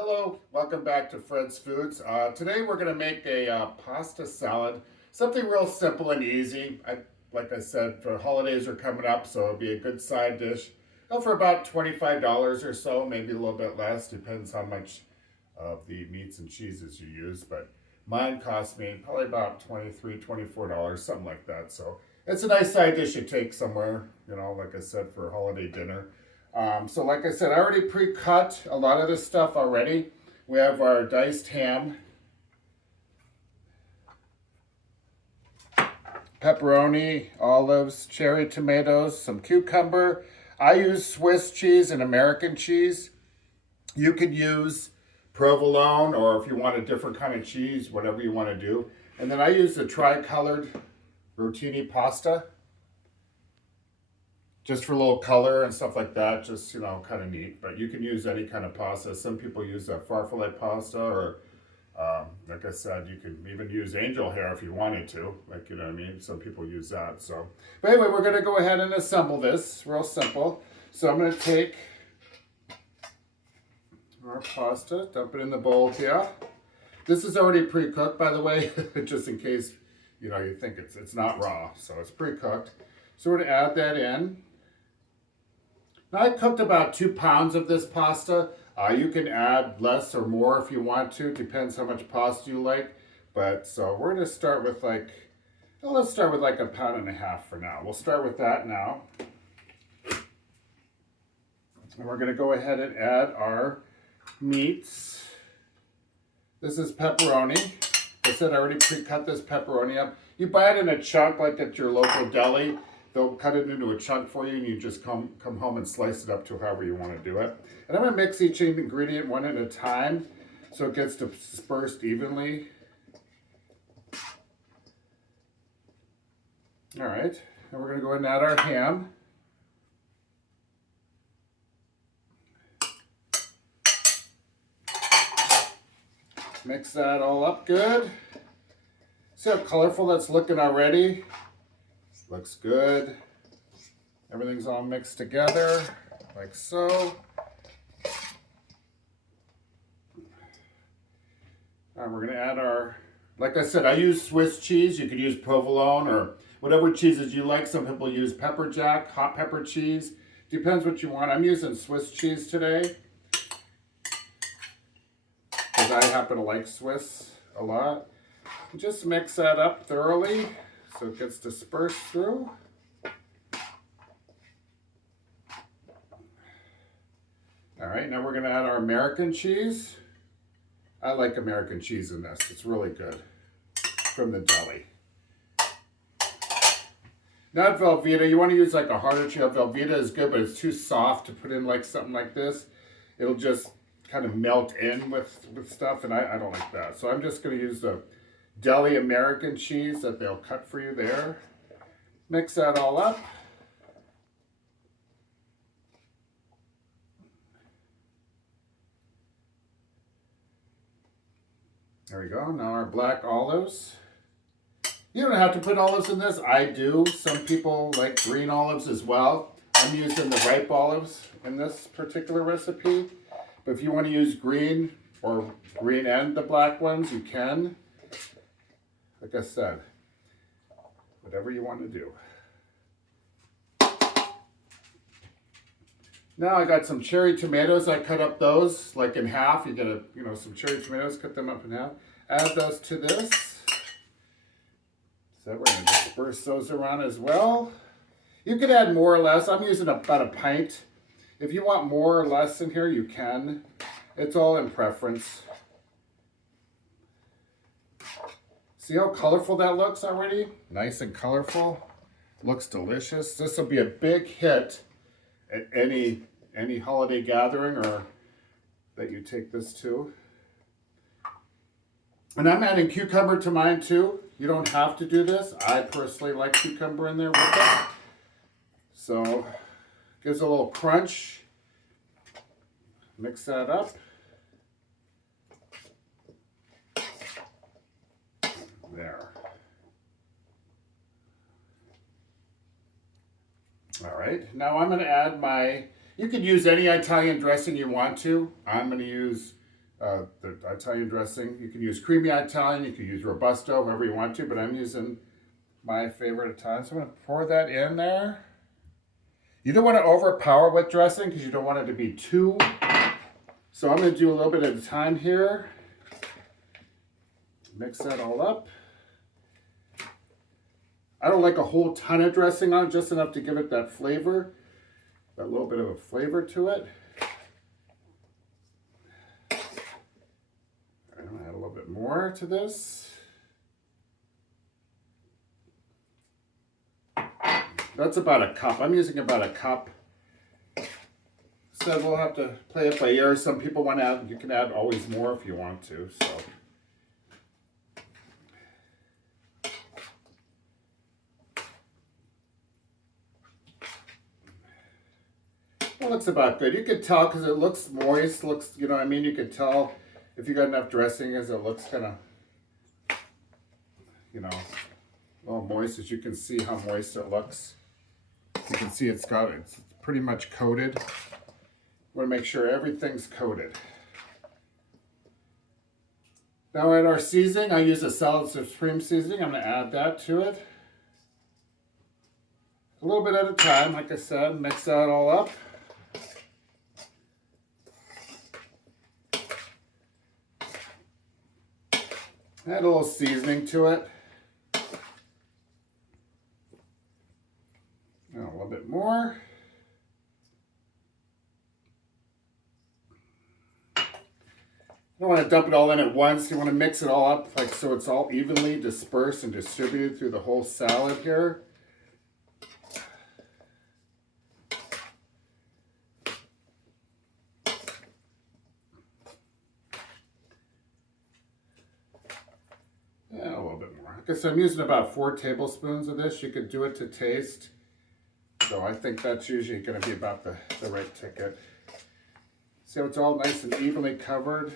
Hello, welcome back to Fred's Foods. Today we're going to make a pasta salad, something real simple and easy. Like I said, the holidays are coming up, so it'll be a good side dish. For about $25 or so, maybe a little bit less, depends how much of the meats and cheeses you use. But mine cost me probably about $23, $24, something like that. So it's a nice side dish you take somewhere, like I said, for a holiday dinner. So like I said, I already pre-cut a lot of this stuff already. We have our diced ham, pepperoni, olives, cherry tomatoes, some cucumber. I use Swiss cheese and American cheese. You could use provolone, or if you want a different kind of cheese, whatever you want to do. And then I use the tri-colored rotini pasta, just for a little color and stuff like that, just, kind of neat. But you can use any kind of pasta. Some people use that farfalle pasta, or like I said, you can even use angel hair if you wanted to, like, you know what I mean? Some people use that, so. But anyway, we're gonna go ahead and assemble this, real simple. So I'm gonna take our pasta, dump it in the bowl here. This is already pre-cooked, by the way, just in case, you think it's not raw, so it's pre-cooked. So we're gonna add that in. Now I cooked about 2 pounds of this pasta. You can add less or more if you want to, depends how much pasta you like. But so we're gonna start with let's start with like 1.5 pounds for now. We'll start with that now. And we're gonna go ahead and add our meats. This is pepperoni. Like I said, I already pre-cut this pepperoni up. You buy it in a chunk like at your local deli. They'll cut it into a chunk for you, and you just come home and slice it up to however you want to do it. And I'm going to mix each ingredient one at a time so it gets dispersed evenly. All right, and we're going to go ahead and add our ham. Mix that all up good. See how colorful that's looking already? Looks good. Everything's all mixed together, like so. And we're gonna add like I said, I use Swiss cheese. You could use provolone or whatever cheeses you like. Some people use pepper jack, hot pepper cheese. Depends what you want. I'm using Swiss cheese today because I happen to like Swiss a lot. Just mix that up thoroughly so it gets dispersed through. All right, now we're gonna add our American cheese. I like American cheese in this. It's really good from the deli. Not Velveeta. You want to use like a harder cheese. Velveeta is good, but it's too soft to put in like something like this. It'll just kind of melt in with stuff, and I don't like that. So I'm just gonna use the deli American cheese that they'll cut for you there. Mix that all up. There we go. Now our black olives. You don't have to put olives in this. I do. Some people like green olives as well. I'm using the ripe olives in this particular recipe. But if you want to use green or green and the black ones, you can. Like I said, whatever you want to do. Now I got some cherry tomatoes. I cut up those like in half. You get some cherry tomatoes, cut them up in half. Add those to this. So we're going to disperse those around as well. You can add more or less. I'm using about a pint. If you want more or less in here, you can. It's all in preference. See how colorful that looks already? Nice and colorful. Looks delicious. This will be a big hit at any holiday gathering or that you take this to. And I'm adding cucumber to mine too. You don't have to do this. I personally like cucumber in there with it. So gives a little crunch. Mix that up. There. All right, now I'm going to add you could use any Italian dressing you want to. I'm going to use the Italian dressing. You can use creamy Italian, you can use Robusto, however you want to, but I'm using my favorite Italian. So I'm going to pour that in there. You don't want to overpower with dressing because you don't want it to be too. So I'm going to do a little bit at a time here. Mix that all up. I don't like a whole ton of dressing on it, just enough to give it that flavor, that little bit of a flavor to it. I'm going to add a little bit more to this. That's about a cup. I'm using about a cup. So we'll have to play it by ear. Some people want to add, you can add always more if you want to. So. It looks about good. You can tell because it looks moist. Looks, you know what I mean? You can tell if you got enough dressing as it looks kind of, you know, a little moist. As you can see how moist it looks. You can see it's pretty much coated. Want to make sure everything's coated. Now at our seasoning, I use a Salad Supreme seasoning. I'm going to add that to it. A little bit at a time, like I said, mix that all up. Add a little seasoning to it. And a little bit more. You don't want to dump it all in at once. You want to mix it all up like so it's all evenly dispersed and distributed through the whole salad here. Yeah, a little bit more. I guess I'm using about 4 tablespoons of this. You could do it to taste. So I think that's usually going to be about the right ticket. See how it's all nice and evenly covered?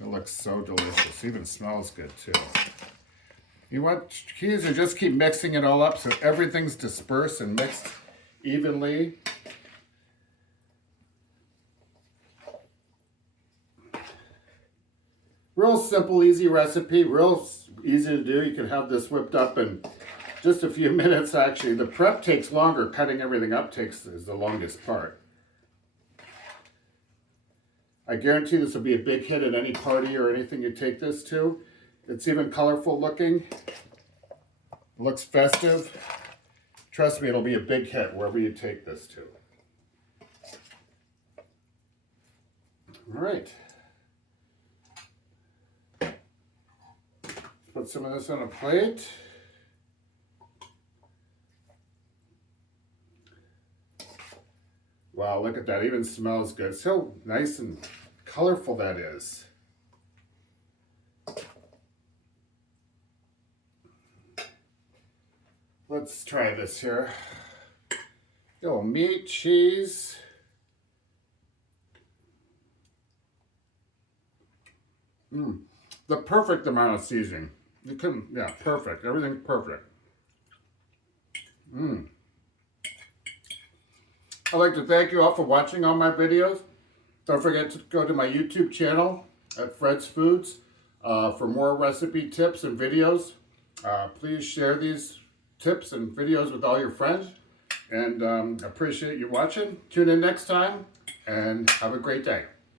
It looks so delicious. Even smells good too. You want keys to just keep mixing it all up so everything's dispersed and mixed evenly. Real simple, easy recipe. Real easy to do. You can have this whipped up in just a few minutes actually. The prep takes longer. Cutting everything up is the longest part. I guarantee this will be a big hit at any party or anything you take this to. It's even colorful looking. It looks festive. Trust me, it'll be a big hit wherever you take this to. All right. Put some of this on a plate. Wow, look at that. Even smells good. So nice and colorful that is. Let's try this here. A little meat, cheese. The perfect amount of seasoning. You couldn't, yeah, perfect. Everything's perfect. I'd like to thank you all for watching all my videos. Don't forget to go to my YouTube channel at Fred's Foods for more recipe tips and videos. Please share these tips and videos with all your friends. And appreciate you watching. Tune in next time and have a great day.